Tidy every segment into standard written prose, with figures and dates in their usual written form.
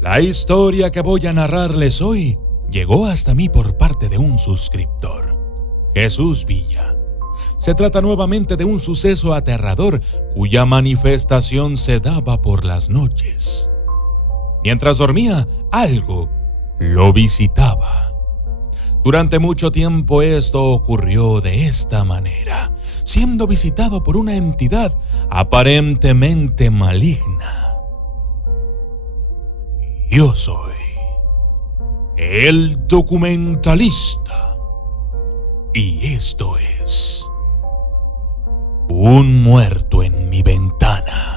La historia que voy a narrarles hoy llegó hasta mí por parte de un suscriptor, Jesús Villa. Se trata nuevamente de un suceso aterrador cuya manifestación se daba por las noches. Mientras dormía, algo lo visitaba. Durante mucho tiempo esto ocurrió de esta manera, siendo visitado por una entidad aparentemente maligna. Yo soy el documentalista y esto es Un muerto en mi ventana.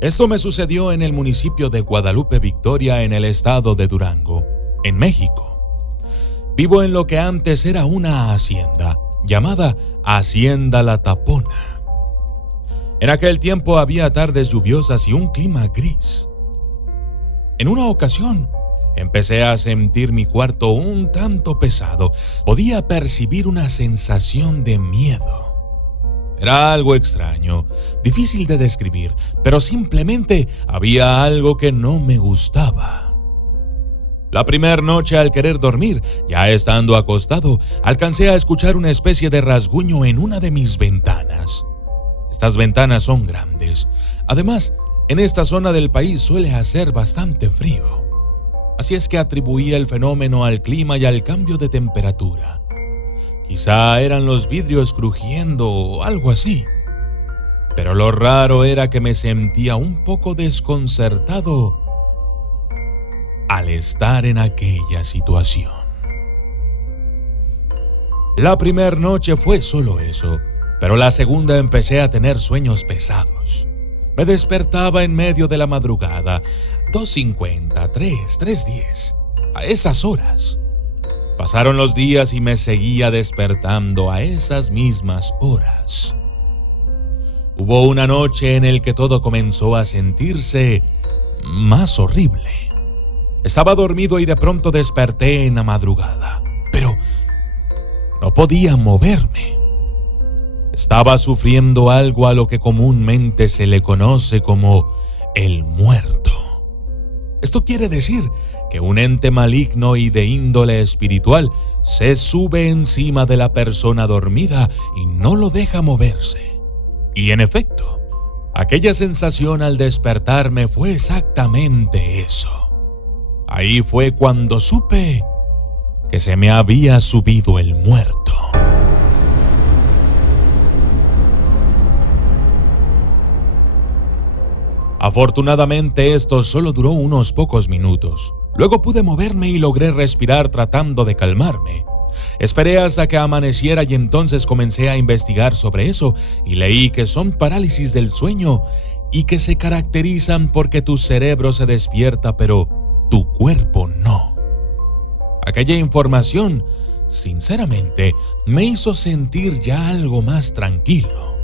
Esto me sucedió en el municipio de Guadalupe Victoria, en el estado de Durango, en México. Vivo en lo que antes era una hacienda, llamada Hacienda La Tapona. En aquel tiempo había tardes lluviosas y un clima gris. En una ocasión, empecé a sentir mi cuarto un tanto pesado. Podía percibir una sensación de miedo. Era algo extraño, difícil de describir, pero simplemente había algo que no me gustaba. La primera noche, al querer dormir, ya estando acostado, alcancé a escuchar una especie de rasguño en una de mis ventanas. Estas ventanas son grandes. Además, en esta zona del país suele hacer bastante frío. Así es que atribuía el fenómeno al clima y al cambio de temperatura. Quizá eran los vidrios crujiendo o algo así. Pero lo raro era que me sentía un poco desconcertado al estar en aquella situación. La primera noche fue solo eso, pero la segunda empecé a tener sueños pesados. Me despertaba en medio de la madrugada, 2:50, 3:10, a esas horas. Pasaron los días y me seguía despertando a esas mismas horas. Hubo una noche en la que todo comenzó a sentirse más horrible. Estaba dormido y de pronto desperté en la madrugada, pero no podía moverme. Estaba sufriendo algo a lo que comúnmente se le conoce como el muerto. Esto quiere decir que un ente maligno y de índole espiritual se sube encima de la persona dormida y no lo deja moverse. Y en efecto, aquella sensación al despertarme fue exactamente eso. Ahí fue cuando supe que se me había subido el muerto. Afortunadamente esto solo duró unos pocos minutos. Luego pude moverme y logré respirar tratando de calmarme. Esperé hasta que amaneciera y entonces comencé a investigar sobre eso y leí que son parálisis del sueño y que se caracterizan porque tu cerebro se despierta pero tu cuerpo no. Aquella información, sinceramente, me hizo sentir ya algo más tranquilo.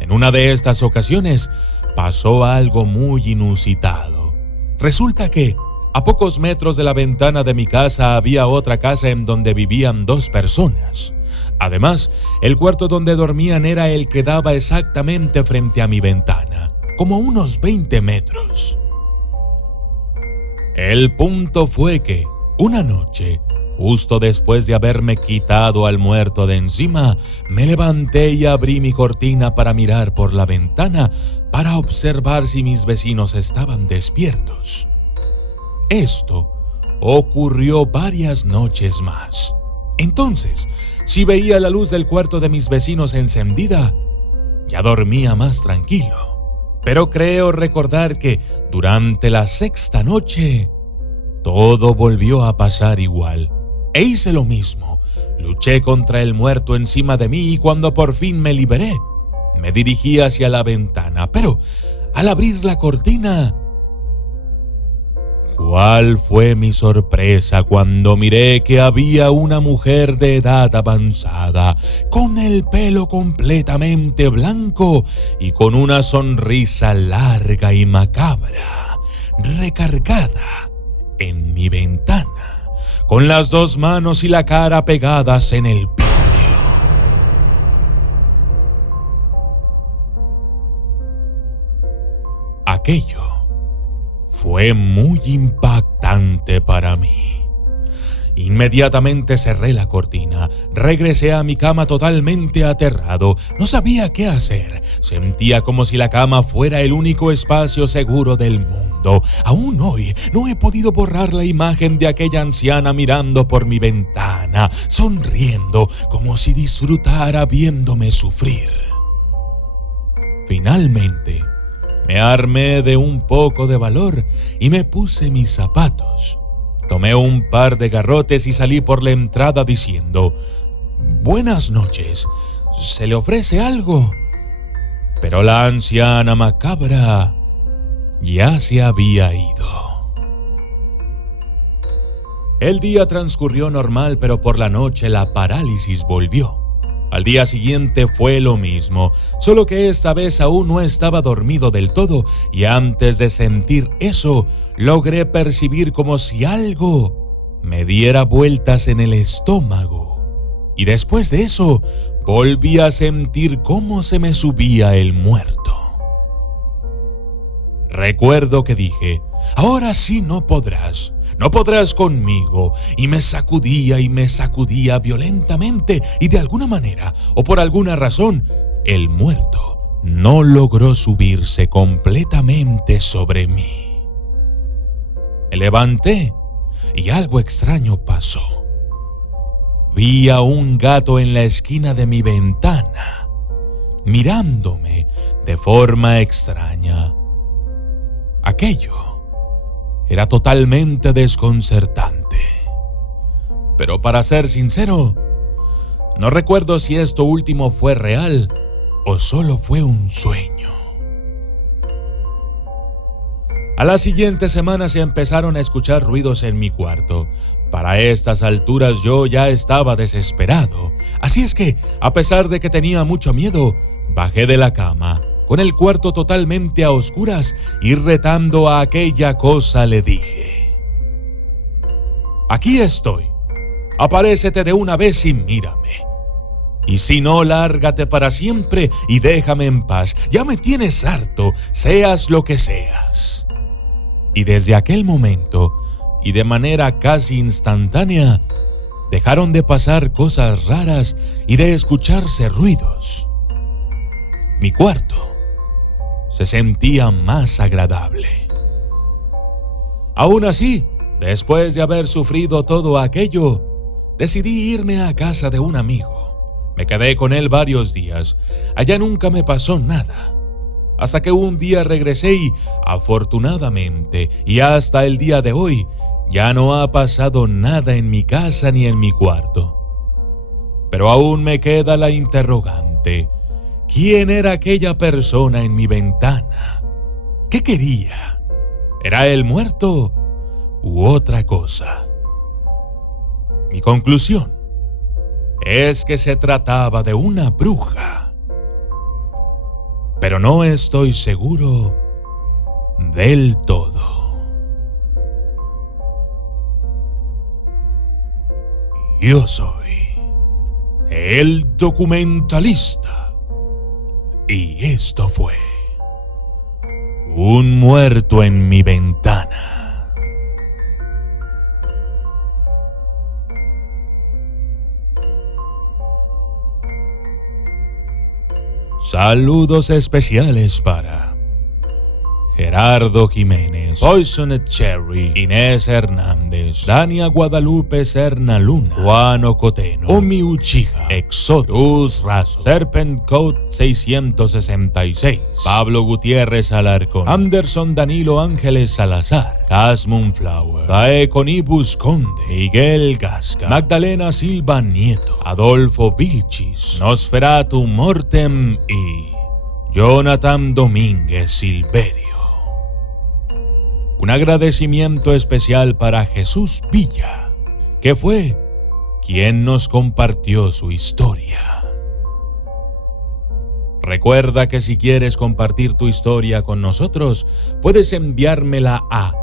En una de estas ocasiones pasó algo muy inusitado. Resulta que a pocos metros de la ventana de mi casa había otra casa en donde vivían 2 personas. Además, el cuarto donde dormían era el que daba exactamente frente a mi ventana, como unos 20 metros. El punto fue que, una noche, justo después de haberme quitado al muerto de encima, me levanté y abrí mi cortina para mirar por la ventana para observar si mis vecinos estaban despiertos. Esto ocurrió varias noches más. Entonces, si veía la luz del cuarto de mis vecinos encendida, ya dormía más tranquilo. Pero creo recordar que durante la 6ª noche, todo volvió a pasar igual. E hice lo mismo. Luché contra el muerto encima de mí y cuando por fin me liberé, Me dirigí hacia la ventana, pero al abrir la cortina, ¿cuál fue mi sorpresa cuando miré que había una mujer de edad avanzada, con el pelo completamente blanco y con una sonrisa larga y macabra, recargada en mi ventana, con las dos manos y la cara pegadas en el vidrio? Aquello fue muy impactante para mí. Inmediatamente cerré la cortina, regresé a mi cama totalmente aterrado. No sabía qué hacer. Sentía como si la cama fuera el único espacio seguro del mundo. Aún hoy no he podido borrar la imagen de aquella anciana mirando por mi ventana, sonriendo como si disfrutara viéndome sufrir. Finalmente, me armé de un poco de valor y me puse mis zapatos. Tomé un par de garrotes y salí por la entrada diciendo: «Buenas noches, ¿se le ofrece algo?». Pero la anciana macabra ya se había ido. El día transcurrió normal, pero por la noche la parálisis volvió. Al día siguiente fue lo mismo, solo que esta vez aún no estaba dormido del todo, y antes de sentir eso, logré percibir como si algo me diera vueltas en el estómago. Y después de eso, volví a sentir cómo se me subía el muerto. Recuerdo que dije: «Ahora sí no podrás conmigo», y me sacudía violentamente, y de alguna manera o por alguna razón, el muerto no logró subirse completamente sobre mí. Me levanté y algo extraño pasó. Vi a un gato en la esquina de mi ventana, mirándome de forma extraña. Aquello era totalmente desconcertante. Pero para ser sincero, no recuerdo si esto último fue real o solo fue un sueño. A la siguiente semana se empezaron a escuchar ruidos en mi cuarto. Para estas alturas yo ya estaba desesperado. Así es que, a pesar de que tenía mucho miedo, bajé de la cama. Con el cuarto totalmente a oscuras y retando a aquella cosa, le dije: «Aquí estoy. Aparécete de una vez y mírame. Y si no, lárgate para siempre y déjame en paz. Ya me tienes harto, seas lo que seas». Y desde aquel momento, y de manera casi instantánea, dejaron de pasar cosas raras y de escucharse ruidos. Mi cuarto se sentía más agradable. Aún así, después de haber sufrido todo aquello, decidí irme a casa de un amigo. Me quedé con él varios días. Allá nunca me pasó nada. Hasta que un día regresé y, afortunadamente, y hasta el día de hoy, ya no ha pasado nada en mi casa ni en mi cuarto. Pero aún me queda la interrogante: ¿quién era aquella persona en mi ventana? ¿Qué quería? ¿Era el muerto u otra cosa? Mi conclusión es que se trataba de una bruja, pero no estoy seguro del todo. Yo soy el documentalista y esto fue Un muerto en mi ventana. Saludos especiales para Gerardo Jiménez, Poisoned Cherry, Inés Hernández, Dania Guadalupe Serna Luna, Juan Ocoteno, Omi Uchiha, Exodus Razo, Serpent Code 666, Pablo Gutiérrez Alarcón, Anderson Danilo Ángeles Salazar, Cas Moonflower, Daeconibus Conde, Miguel Gasca, Magdalena Silva Nieto, Adolfo Vilchis, Nosferatu Mortem y Jonathan Domínguez Silverio. Un agradecimiento especial para Jesús Villa, que fue quien nos compartió su historia. Recuerda que si quieres compartir tu historia con nosotros, puedes enviármela a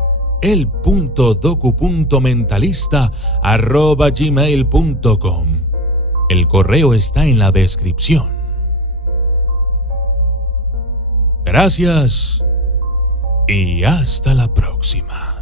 el.docu.mentalista@gmail.com. El correo está en la descripción. Gracias y hasta la próxima.